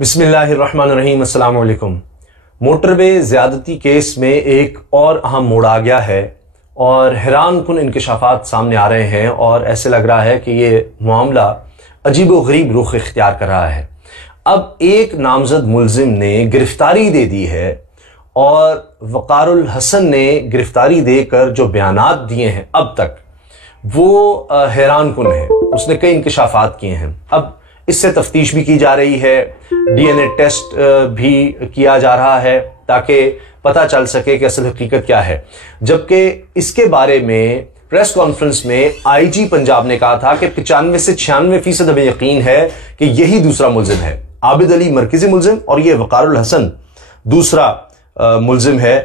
बिस्मिल्लाहिर्रहमानिर्रहीम। अस्सलाम वालेकुम। मोटरवे ज़्यादती केस में एक और अहम मोड़ आ गया है और हैरान कुन इंकशाफात सामने आ रहे हैं और ऐसे लग रहा है कि ये मामला अजीब व गरीब रुख इख्तियार कर रहा है। अब एक नामजद मुलजिम ने गिरफ्तारी दे दी है और वक़ारुल हसन ने गिरफ्तारी देकर जो बयानात दिए हैं अब तक वो हैरान कुन है। उसने कई इंकशाफात किए हैं। अब इससे तफ्तीश भी की जा रही है, डीएनए टेस्ट भी किया जा रहा है ताकि पता चल सके कि असल हकीकत क्या है। जबकि इसके बारे में प्रेस कॉन्फ्रेंस में आईजी पंजाब ने कहा था कि 95 से 96% हमें यकीन है कि यही दूसरा मुलजिम है। आबिद अली मरकजी मुलजिम और ये वक़ारुल हसन दूसरा मुलजिम है।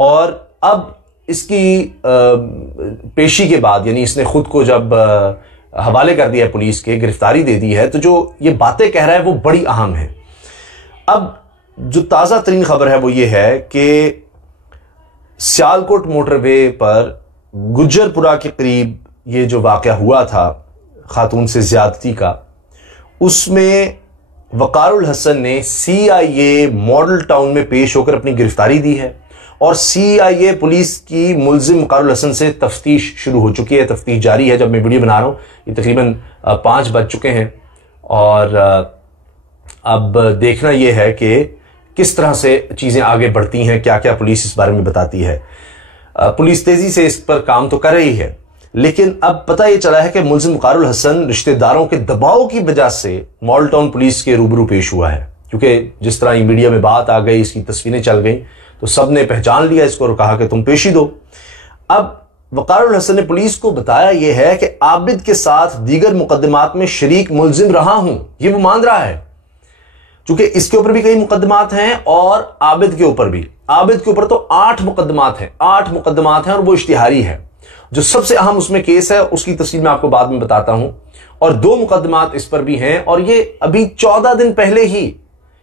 और अब इसकी पेशी के बाद, यानी इसने खुद को जब हवाले कर दिया पुलिस के, गिरफ्तारी दे दी है, तो जो ये बातें कह रहा है वो बड़ी अहम है। अब जो ताज़ा तरीन खबर है वो ये है कि सियालकोट मोटरवे पर गुज्जरपुरा के करीब ये जो वाक़या हुआ था खातून से ज्यादती का, उसमें वक़ारुल हसन ने CIA मॉडल टाउन में पेश होकर अपनी गिरफ्तारी दी है और CIA पुलिस की मुलजिम वक़ारुल हसन से तफ्तीश शुरू हो चुकी है। तफ्तीश जारी है। जब मैं वीडियो बना रहा हूँ ये तकरीबन 5 बज चुके हैं और अब देखना यह है कि किस तरह से चीज़ें आगे बढ़ती हैं, क्या क्या पुलिस इस बारे में बताती है। पुलिस तेज़ी से इस पर काम तो कर रही है, लेकिन अब पता यह चला है कि मुलजिम वक़ारुल हसन रिश्तेदारों के दबाव की वजह से मॉडल टाउन पुलिस के रूबरू पेश हुआ है। क्योंकि जिस तरह मीडिया में बात आ गई, इसकी तस्वीरें चल गई, तो सब ने पहचान लिया इसको और कहा कि तुम पेशी दो। अब वक़ारुल हसन ने पुलिस को बताया यह है कि आबिद के साथ दीगर मुकदमात में शरीक मुलजिम रहा हूं, ये वो मान रहा है। चूंकि इसके ऊपर भी कई मुकदमात हैं और आबिद के ऊपर भी। आबिद के ऊपर तो 8 मुकदमात हैं, 8 मुकदमात हैं और वो इश्तिहारी है। जो सबसे अहम उसमें केस है उसकी तफसील मैं आपको बाद में बताता हूं। और 2 मुकदमात इस पर भी हैं और ये अभी 14 दिन पहले ही,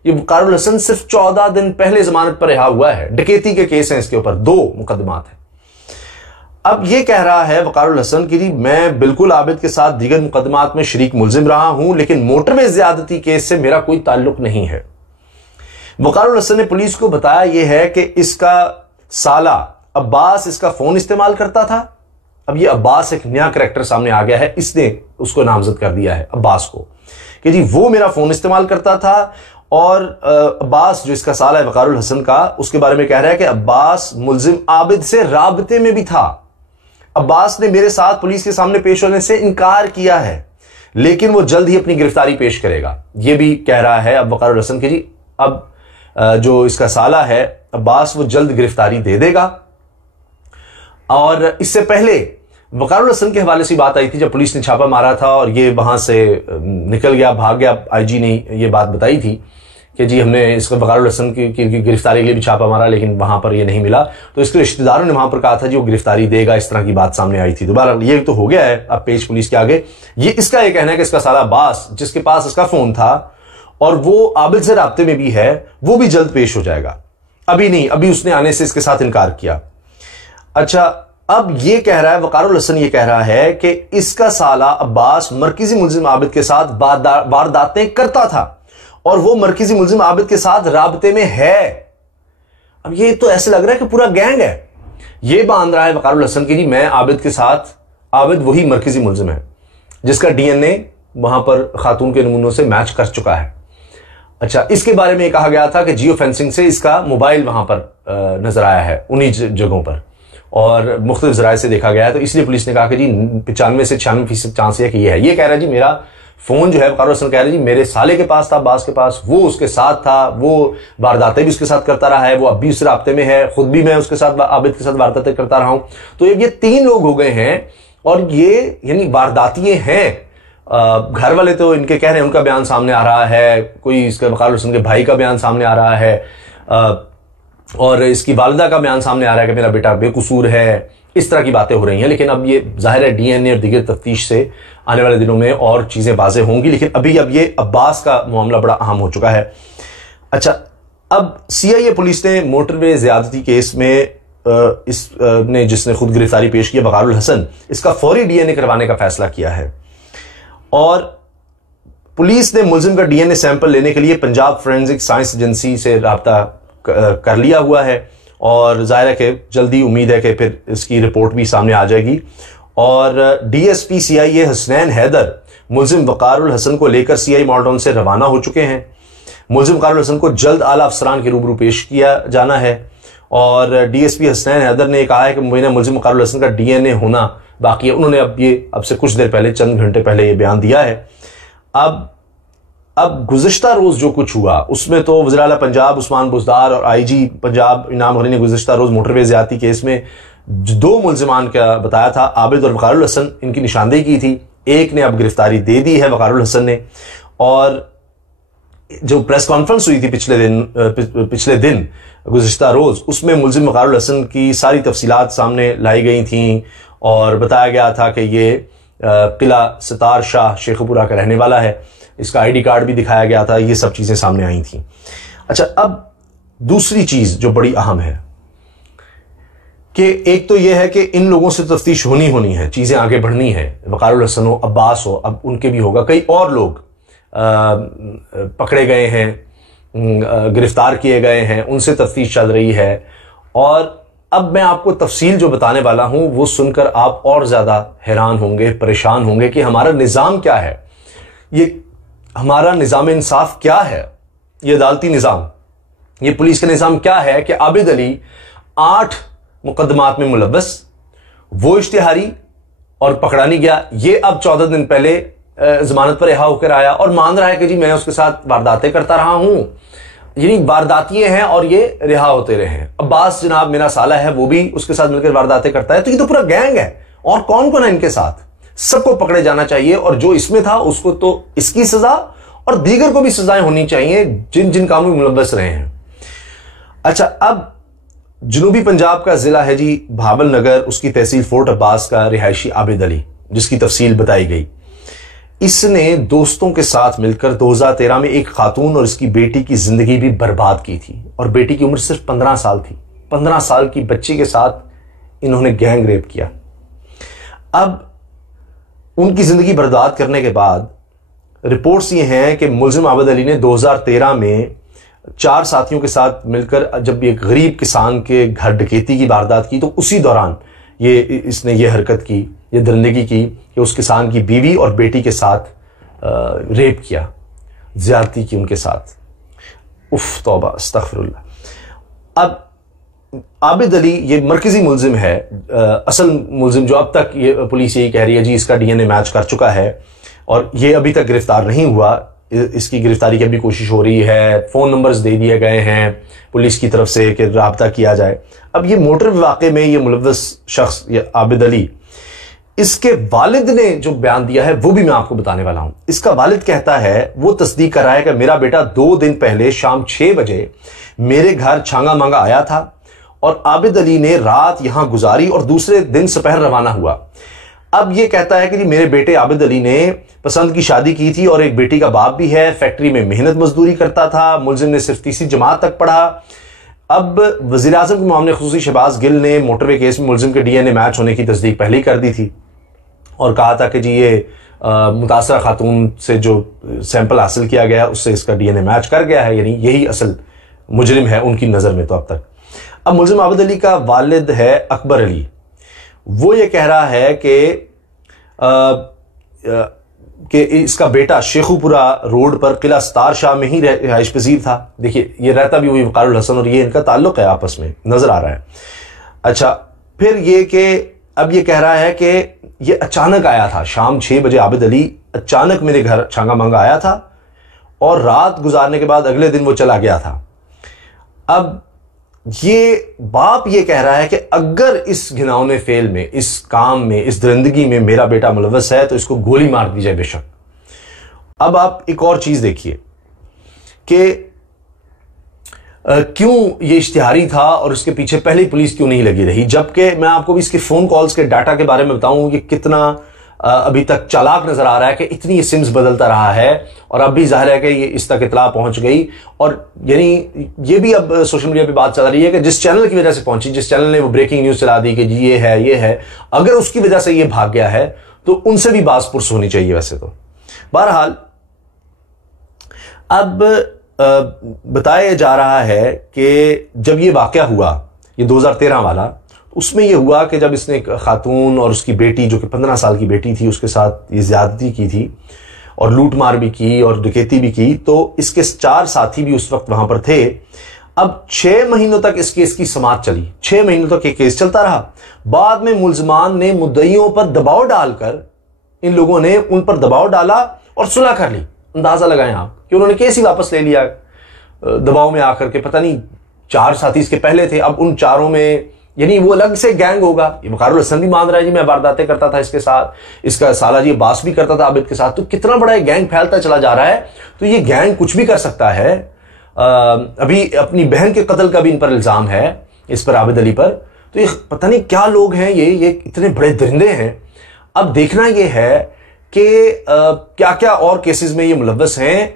ये वक़ारुल हसन सिर्फ 14 दिन पहले जमानत पर रिहा हुआ है। डकैती के केस हैं इसके ऊपर, 2 मुकदमात हैं। अब ये कह रहा है वक़ारुल हसन कि जी मैं बिल्कुल आबिद के साथ दीगर मुकदमात में शरीक मुलजिम रहा हूं, लेकिन मोटरवे ज़्यादती केस से मेरा कोई ताल्लुक नहीं है। वक़ारुल हसन ने पुलिस को बताया यह है कि इसका साला अब्बास इसका फोन इस्तेमाल करता था। अब ये अब्बास एक नया करैक्टर सामने आ गया है, इसने उसको नामजद कर दिया है अब्बास को कि जी वो मेरा फोन इस्तेमाल करता था। और अब्बास जो इसका साला है वक़ारुल हसन का, उसके बारे में कह रहा है कि अब्बास मुलजिम आबिद से राबते में भी था। अब्बास ने मेरे साथ पुलिस के सामने पेश होने से इनकार किया है, लेकिन वो जल्द ही अपनी गिरफ्तारी पेश करेगा। ये भी कह रहा है अब वक़ारुल हसन की जी अब जो इसका साला है अब्बास, वो जल्द गिरफ्तारी दे देगा। और इससे पहले वक़ारुल हसन के हवाले से बात आई थी जब पुलिस ने छापा मारा था और ये वहां से निकल गया, भाग गया। आईजी ने ये बात बताई थी कि जी हमने इसको वक़ारुल हसन की गिरफ्तारी के लिए भी छापा मारा, लेकिन वहां पर ये नहीं मिला। तो इसके रिश्तेदारों ने वहां पर कहा था जी वो गिरफ्तारी देगा, इस तरह की बात सामने आई थी। दोबारा ये तो हो गया है अब पेश पुलिस के आगे। ये इसका ये कहना है कि इसका साला अब्बास जिसके पास इसका फोन था और वो आबिद से राब्ते में भी है, वो भी जल्द पेश हो जाएगा। अभी नहीं, अभी उसने आने से इसके साथ इनकार किया। अच्छा, अब ये कह रहा है वक़ारुल हसन, ये कह रहा है कि इसका साला अब्बास मरकजी मुलजिम आबिद के साथ वारदातें करता था और वो मरकजी मुलजिम आबिद के साथ राबते में है। अब ये तो ऐसे लग रहा है कि पूरा गैंग है। ये बांध रहा है वक़ारुल हसन की जी मैं आबिद के साथ, आबिद वही मरकजी मुलजिम है जिसका DNA वहां पर खातून के नमूनों से मैच कर चुका है। अच्छा, इसके बारे में कहा गया था कि जियो फेंसिंग से इसका मोबाइल वहां पर नजर आया है उन्हीं जगहों पर और मुख्तलिफ ज़राए से देखा गया है। तो इसलिए पुलिस ने कहा कि जी 95 से 96% चांस है कि ये है। ये कह रहा है जी मेरा फोन जो है, वक़ारुल हसन कह रहा है जी मेरे साले के पास था, अब्बास के पास, वो उसके साथ था, वो वारदातें भी उसके साथ करता रहा है, वो अब भी उस राब्ते में है, खुद भी मैं उसके साथ आबिद के साथ वारदातें करता रहा हूं। तो ये 3 लोग हो गए हैं और ये यानी वारदातिये हैं। घर वाले तो इनके कह रहे हैं, उनका बयान सामने आ रहा है, कोई इसका वक़ारुल हसन के भाई का बयान सामने आ रहा है और इसकी वालिदा का बयान सामने आ रहा है कि मेरा बेटा बेकसूर है। इस तरह की बातें हो रही हैं, लेकिन अब ये जाहिर है DNA और दीगर तफ्तीश से आने वाले दिनों में और चीज़ें वाज़ेह होंगी। लेकिन अभी अब ये अब्बास का मामला बड़ा अहम हो चुका है। अच्छा, अब CIA पुलिस ने मोटरवे ज़्यादती केस में ने जिसने खुद गिरफ्तारी पेश की वक़ारुल हसन, इसका फौरी DNA करवाने का फैसला किया है। और पुलिस ने मुलजिम का डीएनए सैंपल लेने के लिए पंजाब फोरेंसिक साइंस एजेंसी से राब्ता कर लिया हुआ है और जाहिर है कि जल्दी उम्मीद है कि फिर इसकी रिपोर्ट भी सामने आ जाएगी। और डीएसपी सीआईए हसनैन हैदर मुलजिम वकारुल हसन को लेकर सीआई मॉडल टाउन से रवाना हो चुके हैं। मुलजिम वकारुल हसन को जल्द आला अफसरान के रूबरू पेश किया जाना है और डीएसपी हसनैन हैदर ने कहा है कि मुलजिम वकारुल हसन का डीएनए होना बाकी है। उन्होंने अब से कुछ देर पहले, चंद घंटे पहले ये बयान दिया है। अब गुज़िश्ता रोज जो कुछ हुआ उसमें तो वज़ीर आला पंजाब उस्मान बुज़दार और आईजी पंजाब इनाम गनी ने गुज़िश्ता रोज मोटरवे ज़्यादती केस में 2 मुलजिमान का बताया था, आबिद और वकारुल हसन, इनकी निशानदेही की थी। एक ने अब गिरफ्तारी दे दी है, वकारुल हसन ने। और जो प्रेस कॉन्फ्रेंस हुई थी पिछले दिन गुज़िश्ता रोज, उसमें मुलजिम वकारुल हसन की सारी तफसीलात सामने लाई गई थी और बताया गया था कि ये किला सितार शाह शेखुपुरा का रहने वाला है, इसका आईडी कार्ड भी दिखाया गया था, ये सब चीजें सामने आई थी। अच्छा, अब दूसरी चीज जो बड़ी अहम है कि एक तो यह है कि इन लोगों से तफ्तीश होनी है, चीजें आगे बढ़नी है। वकारुल हसन हो, अब्बास हो, अब उनके भी होगा। कई और लोग पकड़े गए हैं, गिरफ्तार किए गए हैं, उनसे तफ्तीश चल रही है। और अब मैं आपको तफसील जो बताने वाला हूं वो सुनकर आप और ज्यादा हैरान होंगे, परेशान होंगे कि हमारा निजाम क्या है, ये हमारा निजाम इंसाफ क्या है, ये अदालती निजाम, ये पुलिस का निजाम क्या है कि आबिद अली 8 मुकदमात में मुलव्वस, वो इश्तिहारी और पकड़ा नहीं गया। ये अब 14 दिन पहले जमानत पर रिहा होकर आया और मान रहा है कि जी मैं उसके साथ वारदातें करता रहा हूं, यानी वारदातिये हैं और ये रिहा होते रहे हैं। अब्बास जनाब मेरा साला है, वो भी उसके साथ मिलकर वारदातें करता है। तो ये तो पूरा गैंग है और कौन कौन है इनके साथ, सबको पकड़े जाना चाहिए। और जो इसमें था उसको तो इसकी सजा और दीगर को भी सजाएं होनी चाहिए जिन जिन कामों में मुलव्वस रहे हैं। अच्छा, अब जनूबी पंजाब का जिला है जी भावल नगर, उसकी तहसील फोर्ट अब्बास का रिहायशी आबिद अली, जिसकी तफसील बताई गई। इसने दोस्तों के साथ मिलकर 2013 में एक खातून और इसकी बेटी की जिंदगी भी बर्बाद की थी और बेटी की उम्र सिर्फ 15 साल थी। 15 साल की बच्ची के साथ इन्होंने गैंग रेप किया। अब उनकी जिंदगी बर्बाद करने के बाद रिपोर्ट्स ये हैं कि मुलजिम आबिद अली ने 2013 में 4 साथियों के साथ मिलकर जब एक गरीब किसान के घर डकैती की वारदात की, तो उसी दौरान इसने ये हरकत की, ये दरिंदगी की कि उस किसान की बीवी और बेटी के साथ रेप किया, ज्यादती की उनके साथ। उफ तौबा अस्तगफिरुल्लाह। अब आबिद अली ये मरकजी मुलजिम है, असल मुलजिम जो अब तक ये पुलिस यही कह रही है जी इसका डीएनए मैच कर चुका है और ये अभी तक गिरफ्तार नहीं हुआ। इसकी गिरफ्तारी की भी कोशिश हो रही है, फोन नंबर्स दे दिए गए हैं पुलिस की तरफ से कि राब्ता किया जाए। अब ये मोटर वाक़े में ये मुलव्वस शख्स ये आबिद अली, इसके वालिद ने जो बयान दिया है वो भी मैं आपको बताने वाला हूं। इसका वालिद कहता है, वो तस्दीक कर रहा है कि मेरा बेटा 2 दिन पहले शाम 6 बजे मेरे घर छांगा मांगा आया था और आबिद अली ने रात यहां गुजारी और दूसरे दिन दोपहर रवाना हुआ। अब ये कहता है कि जी मेरे बेटे आबिद अली ने पसंद की शादी की थी और एक बेटी का बाप भी है, फैक्ट्री में मेहनत मजदूरी करता था, मुलजिम ने सिर्फ 3वीं जमात तक पढ़ा। अब वज़ीर आज़म के मामले खुसूसी शहबाज गिल ने मोटरवे केस में मुलजिम के डीएनए मैच होने की तस्दीक पहले ही कर दी थी और कहा था कि जी ये मुतासरा खातून से जो सैंपल हासिल किया गया उससे इसका डीएनए मैच कर गया है, यानी यही असल मुजरिम है उनकी नजर में तो अब तक। अब मुलजिम आबिद अली का वालिद है अकबर अली, वो ये कह रहा है कि इसका बेटा शेखुपुरा रोड पर किला सितार शाह में ही रिहाइश पजीर था। देखिए ये रहता भी वही वकारुल हसन और ये इनका ताल्लुक है आपस में, नजर आ रहा है। अच्छा, फिर ये कि अब ये कह रहा है कि ये अचानक आया था, शाम 6 बजे आबिद अली अचानक मेरे घर छांगा मांगा आया था और रात गुजारने के बाद अगले दिन वो चला गया था। अब ये बाप ये कह रहा है कि अगर इस घिनौने फेल में, इस काम में, इस दरिंदगी में मेरा बेटा मुलव्वस है तो इसको गोली मार दी जाए बेशक। अब आप एक और चीज देखिए कि क्यों ये इश्तिहारी था और इसके पीछे पहले पुलिस क्यों नहीं लगी रही, जबकि मैं आपको भी इसके फोन कॉल्स के डाटा के बारे में बताऊं कि कितना अभी तक चालाक नजर आ रहा है कि इतनी ये सिम्स बदलता रहा है और अब भी जाहिर है कि ये इस तक इतला पहुंच गई। और यानी ये भी अब सोशल मीडिया पे बात चल रही है कि जिस चैनल की वजह से पहुंची, जिस चैनल ने वो ब्रेकिंग न्यूज चला दी कि जी ये है, अगर उसकी वजह से ये भाग गया है तो उनसे भी बास पुरस होनी चाहिए। वैसे तो बहरहाल اب بتایا جا رہا ہے کہ جب یہ واقعہ ہوا، یہ 2013 والا، اس میں یہ ہوا کہ جب اس نے ایک خاتون اور اس کی بیٹی جو کہ 15 سال کی بیٹی تھی اس کے ساتھ یہ زیادتی کی تھی اور لوٹ مار بھی کی اور ڈکیتی بھی کی، تو اس کے 4 ساتھی بھی اس وقت وہاں پر تھے۔ اب 6 مہینوں تک اس کیس کی سماعت چلی، 6 مہینوں تک یہ کیس چلتا رہا۔ بعد میں ملزمان نے مدعیوں پر دباؤ ڈال کر، ان لوگوں نے ان پر دباؤ ڈالا اور صلح کر لی۔ اندازہ لگائیں آپ کہ انہوں نے کیس ہی واپس لے لیا دباؤ میں آ کر کے۔ پتہ نہیں 4 ساتھی اس کے پہلے تھے، اب ان 4 میں یعنی وہ الگ سے گینگ ہوگا۔ یہ وقار الحسن بھی مان رہا ہے جی میں وارداتیں کرتا تھا اس کے ساتھ، اس کا سالہ جی عباس بھی کرتا تھا عابد کے ساتھ، تو کتنا بڑا یہ گینگ پھیلتا چلا جا رہا ہے۔ تو یہ گینگ کچھ بھی کر سکتا ہے۔ ابھی اپنی بہن کے قتل کا بھی ان پر الزام ہے، اس پر عابد علی پر۔ تو یہ پتہ نہیں کیا لوگ ہیں، یہ اتنے بڑے درندے ہیں۔ اب دیکھنا یہ ہے کہ کیا کیا اور کیسز میں یہ ملوث ہیں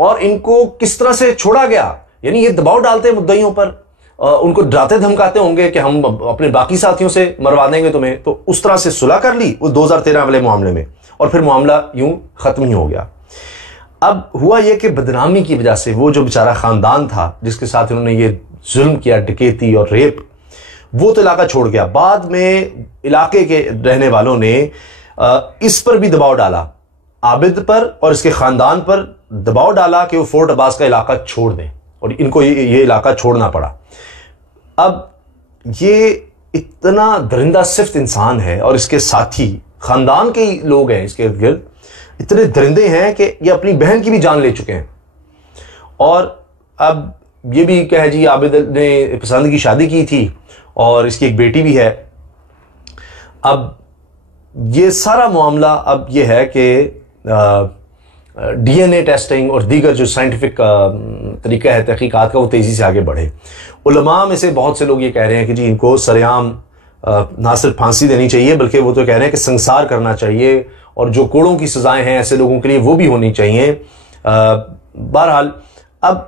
اور ان کو کس طرح سے چھوڑا گیا۔ یعنی یہ دباؤ ڈالتے ہیں مدعیوں پر، ان کو ڈراتے دھمکاتے ہوں گے کہ ہم اپنے باقی ساتھیوں سے مروا دیں گے تمہیں، تو اس طرح سے صلح کر لی وہ 2013 والے معاملے میں، اور پھر معاملہ یوں ختم ہی ہو گیا۔ اب ہوا یہ کہ بدنامی کی وجہ سے وہ جو بیچارہ خاندان تھا جس کے ساتھ انہوں نے یہ ظلم کیا، ڈکیتی اور ریپ، وہ تو علاقہ چھوڑ گیا۔ بعد میں علاقے کے رہنے والوں نے اس پر بھی دباؤ ڈالا، عابد پر اور اس کے خاندان پر دباؤ ڈالا کہ وہ فورٹ عباس کا علاقہ چھوڑ دیں، اور ان کو یہ علاقہ چھوڑنا پڑا۔ اب یہ اتنا درندہ صفت انسان ہے اور اس کے ساتھی خاندان کے لوگ ہیں اس کے ارد گرد، اتنے درندے ہیں کہ یہ اپنی بہن کی بھی جان لے چکے ہیں۔ اور اب یہ بھی کہ جی عابد نے پسند کی شادی کی تھی اور اس کی ایک بیٹی بھی ہے۔ اب یہ سارا معاملہ اب یہ ہے کہ ڈی این اے ٹیسٹنگ اور دیگر جو سائنٹیفک طریقہ ہے تحقیقات کا وہ تیزی سے آگے بڑھے۔ علماء میں سے بہت سے لوگ یہ کہہ رہے ہیں کہ جی ان کو سرعام نہ صرف پھانسی دینی چاہیے بلکہ وہ تو کہہ رہے ہیں کہ سنسار کرنا چاہیے، اور جو کوڑوں کی سزائیں ہیں ایسے لوگوں کے لیے وہ بھی ہونی چاہیے۔ بہرحال اب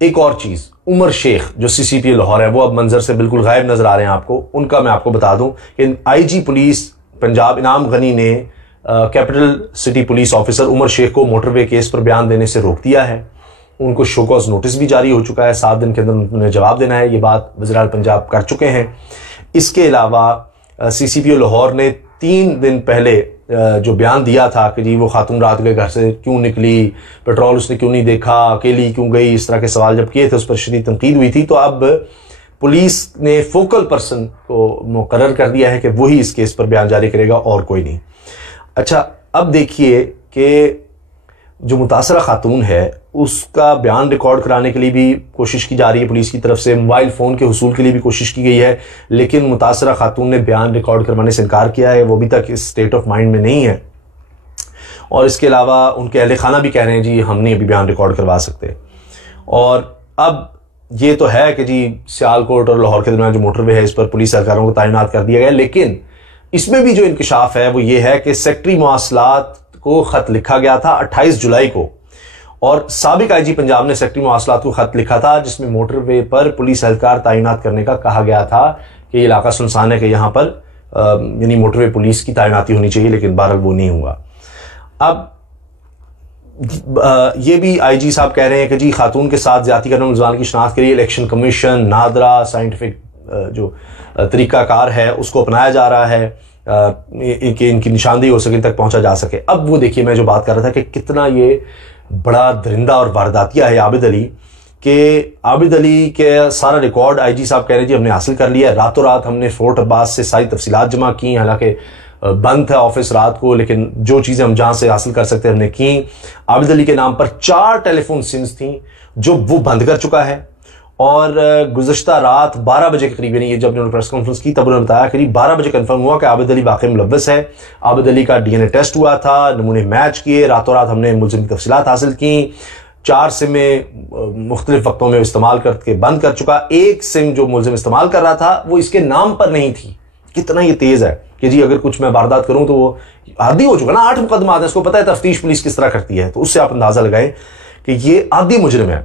ایک اور چیز، عمر شیخ جو سی سی پی لاہور ہے، وہ اب منظر سے بالکل غائب نظر آ رہے ہیں آپ کو۔ ان کا میں آپ کو بتا دوں کہ آئی جی پولیس پنجاب انعام غنی نے کیپٹل سٹی پولیس آفیسر عمر شیخ کو موٹر وے کیس پر بیان دینے سے روک دیا ہے۔ ان کو شو کاز نوٹس بھی جاری ہو چکا ہے، 7 دن کے اندر انہوں نے جواب دینا ہے۔ یہ بات وزیراعلی پنجاب کر چکے ہیں۔ اس کے علاوہ سی سی پی او لاہور نے 3 دن پہلے جو بیان دیا تھا کہ جی وہ خاتون رات کے گھر سے کیوں نکلی، پیٹرول اس نے کیوں نہیں دیکھا، اکیلی کیوں گئی، اس طرح کے سوال جب کیے تھے اس پر شدید تنقید ہوئی تھی۔ تو اب پولیس نے فوکل پرسن کو مقرر کر دیا ہے کہ وہی اس کیس پر بیان جاری کرے گا اور کوئی نہیں۔ اچھا اب دیکھیے کہ جو متاثرہ خاتون ہے اس کا بیان ریکارڈ کرانے کے لیے بھی کوشش کی جا رہی ہے پولیس کی طرف سے، موبائل فون کے حصول کے لیے بھی کوشش کی گئی ہے، لیکن متاثرہ خاتون نے بیان ریکارڈ کروانے سے انکار کیا ہے، وہ ابھی تک اس سٹیٹ آف مائنڈ میں نہیں ہے۔ اور اس کے علاوہ ان کے اہل خانہ بھی کہہ رہے ہیں جی ہم نہیں ابھی بیان ریکارڈ کروا سکتے۔ اور اب یہ تو ہے کہ جی سیالکوٹ اور لاہور کے درمیان جو موٹر وے ہے اس پر پولیس اہلکاروں کو تعینات کر دیا گیا، لیکن اس میں بھی جو انکشاف ہے وہ یہ ہے کہ سیکٹری مواصلات کو خط لکھا گیا تھا 28 جولائی کو، اور سابق آئی جی پنجاب نے سیکٹری مواصلات کو خط لکھا تھا جس میں موٹر وے پر پولیس اہلکار تعینات کرنے کا کہا گیا تھا کہ یہ علاقہ سنسان ہے کہ یہاں پر یعنی موٹر وے پولیس کی تعیناتی ہونی چاہیے، لیکن بہرحال وہ نہیں ہوا۔ اب یہ بھی آئی جی صاحب کہہ رہے ہیں کہ جی خاتون کے ساتھ زیادتی کرنے ملزمان کی شناخت کے لیے الیکشن کمیشن نادرا سائنٹیفک جو طریقہ کار ہے اس کو اپنایا جا رہا ہے کہ ان کی نشاندہی ہو سکے، ان تک پہنچا جا سکے۔ اب وہ دیکھیے میں جو بات کر رہا تھا کہ کتنا یہ بڑا درندہ اور وارداتیہ ہے عابد علی، کہ عابد علی کے سارا ریکارڈ آئی جی صاحب کہہ رہے ہیں جی ہم نے حاصل کر لیا ہے، راتوں رات ہم نے فورٹ عباس سے ساری تفصیلات جمع کی، حالانکہ بند تھا آفس رات کو، لیکن جو چیزیں ہم جہاں سے حاصل کر سکتے ہم نے کی۔ عابد علی کے نام پر 4 ٹیلی فون سمز تھیں جو وہ بند کر چکا ہے، اور گزشتہ رات 12 بجے کے قریب، یعنی یہ جب انہوں نے پریس کانفرنس کی تب انہوں نے بتایا قریب 12 بجے کنفرم ہوا کہ عابد علی واقعی ملوث ہے۔ عابد علی کا ڈی این اے ٹیسٹ ہوا تھا، نمونے میچ کیے، راتوں رات ہم نے ملزم کی تفصیلات حاصل کی، 4 سمیں مختلف وقتوں میں استعمال کر کے بند کر چکا، 1 سم جو ملزم استعمال کر رہا تھا وہ اس کے نام پر نہیں تھی۔ کتنا یہ تیز ہے کہ جی اگر کچھ میں واردات کروں تو وہ عادی ہو چکا نا، 8 مقدمات ہیں، اس کو پتہ ہے تفتیش پولیس کس طرح کرتی ہے، تو اس سے آپ اندازہ لگائیں کہ یہ عادی مجرم ہے۔